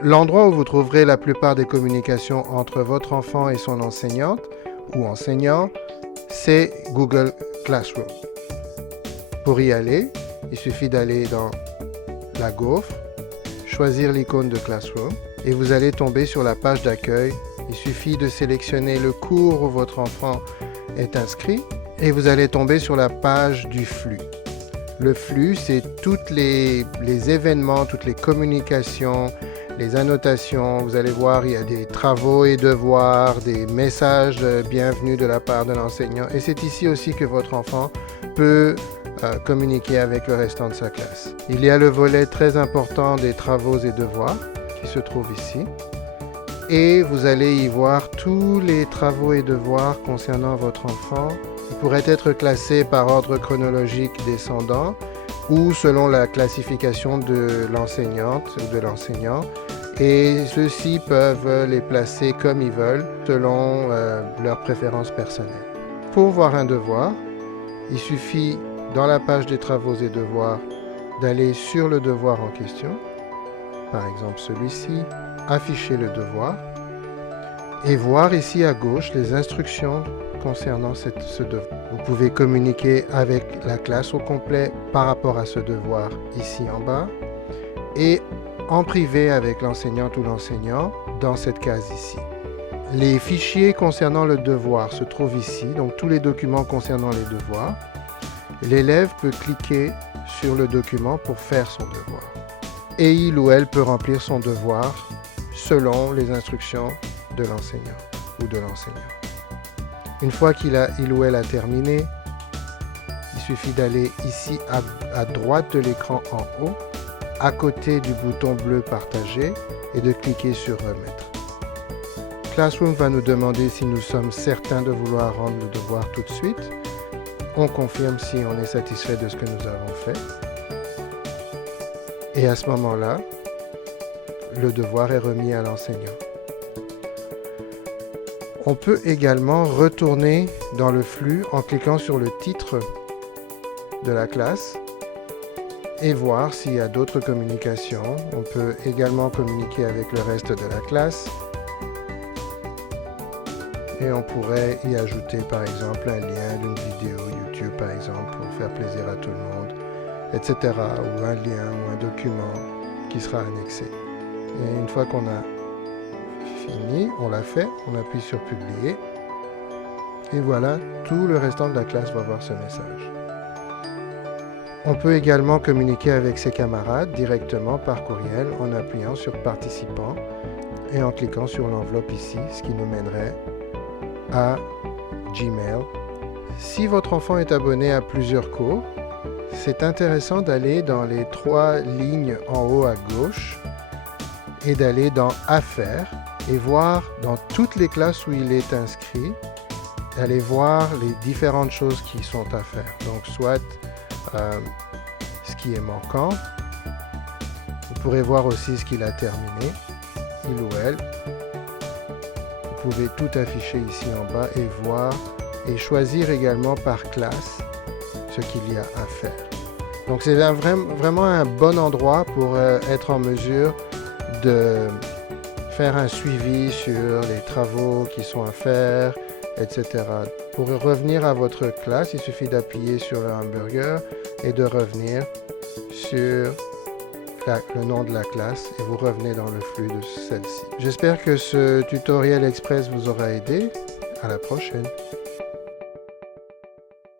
L'endroit où vous trouverez la plupart des communications entre votre enfant et son enseignante ou enseignant, c'est Google Classroom. Pour y aller, il suffit d'aller dans la gaufre, choisir l'icône de Classroom et vous allez tomber sur la page d'accueil. Il suffit de sélectionner le cours où votre enfant est inscrit et vous allez tomber sur la page du flux. Le flux, c'est tous les événements, toutes les communications, les annotations. Vous allez voir, il y a des travaux et devoirs, des messages de bienvenue de la part de l'enseignant. Et c'est ici aussi que votre enfant peut communiquer avec le restant de sa classe. Il y a le volet très important des travaux et devoirs qui se trouve ici. Et vous allez y voir tous les travaux et devoirs concernant votre enfant. Ils pourraient être classés par ordre chronologique descendant ou selon la classification de l'enseignante ou de l'enseignant. Et ceux-ci peuvent les placer comme ils veulent selon leurs préférences personnelles. Pour voir un devoir, il suffit dans la page des travaux et devoirs d'aller sur le devoir en question, par exemple celui-ci, afficher le devoir et voir ici à gauche les instructions concernant ce devoir. Vous pouvez communiquer avec la classe au complet par rapport à ce devoir ici en bas et en privé avec l'enseignante ou l'enseignant dans cette case ici. Les fichiers concernant le devoir se trouvent ici, donc tous les documents concernant les devoirs. L'élève peut cliquer sur le document pour faire son devoir. Et il ou elle peut remplir son devoir selon les instructions de l'enseignant ou de l'enseignant. Une fois qu'il ou elle a terminé, il suffit d'aller ici à droite de l'écran en haut, à côté du bouton bleu Partager et de cliquer sur Remettre. Classroom va nous demander si nous sommes certains de vouloir rendre le devoir tout de suite. On confirme si on est satisfait de ce que nous avons fait. Et à ce moment-là, le devoir est remis à l'enseignant. On peut également retourner dans le flux en cliquant sur le titre de la classe et voir s'il y a d'autres communications. On peut également communiquer avec le reste de la classe et on pourrait y ajouter par exemple un lien d'une vidéo YouTube par exemple pour faire plaisir à tout le monde, etc. ou un lien ou un document qui sera annexé. Et une fois qu'on a fini, on l'a fait, on appuie sur Publier et voilà, tout le restant de la classe va voir ce message. On peut également communiquer avec ses camarades directement par courriel en appuyant sur Participants et en cliquant sur l'enveloppe ici, ce qui nous mènerait à Gmail. Si votre enfant est abonné à plusieurs cours, c'est intéressant d'aller dans les 3 lignes en haut à gauche et d'aller dans Affaires et voir dans toutes les classes où il est inscrit, d'aller voir les différentes choses qui sont à faire. Donc soit ce qui est manquant, vous pourrez voir aussi ce qu'il a terminé, il ou elle. Vous pouvez tout afficher ici en bas et voir et choisir également par classe ce qu'il y a à faire. Donc c'est vraiment un bon endroit pour être en mesure de faire un suivi sur les travaux qui sont à faire, etc. Pour revenir à votre classe, il suffit d'appuyer sur le hamburger et de revenir sur le nom de la classe et vous revenez dans le flux de celle-ci. J'espère que ce tutoriel express vous aura aidé. À la prochaine.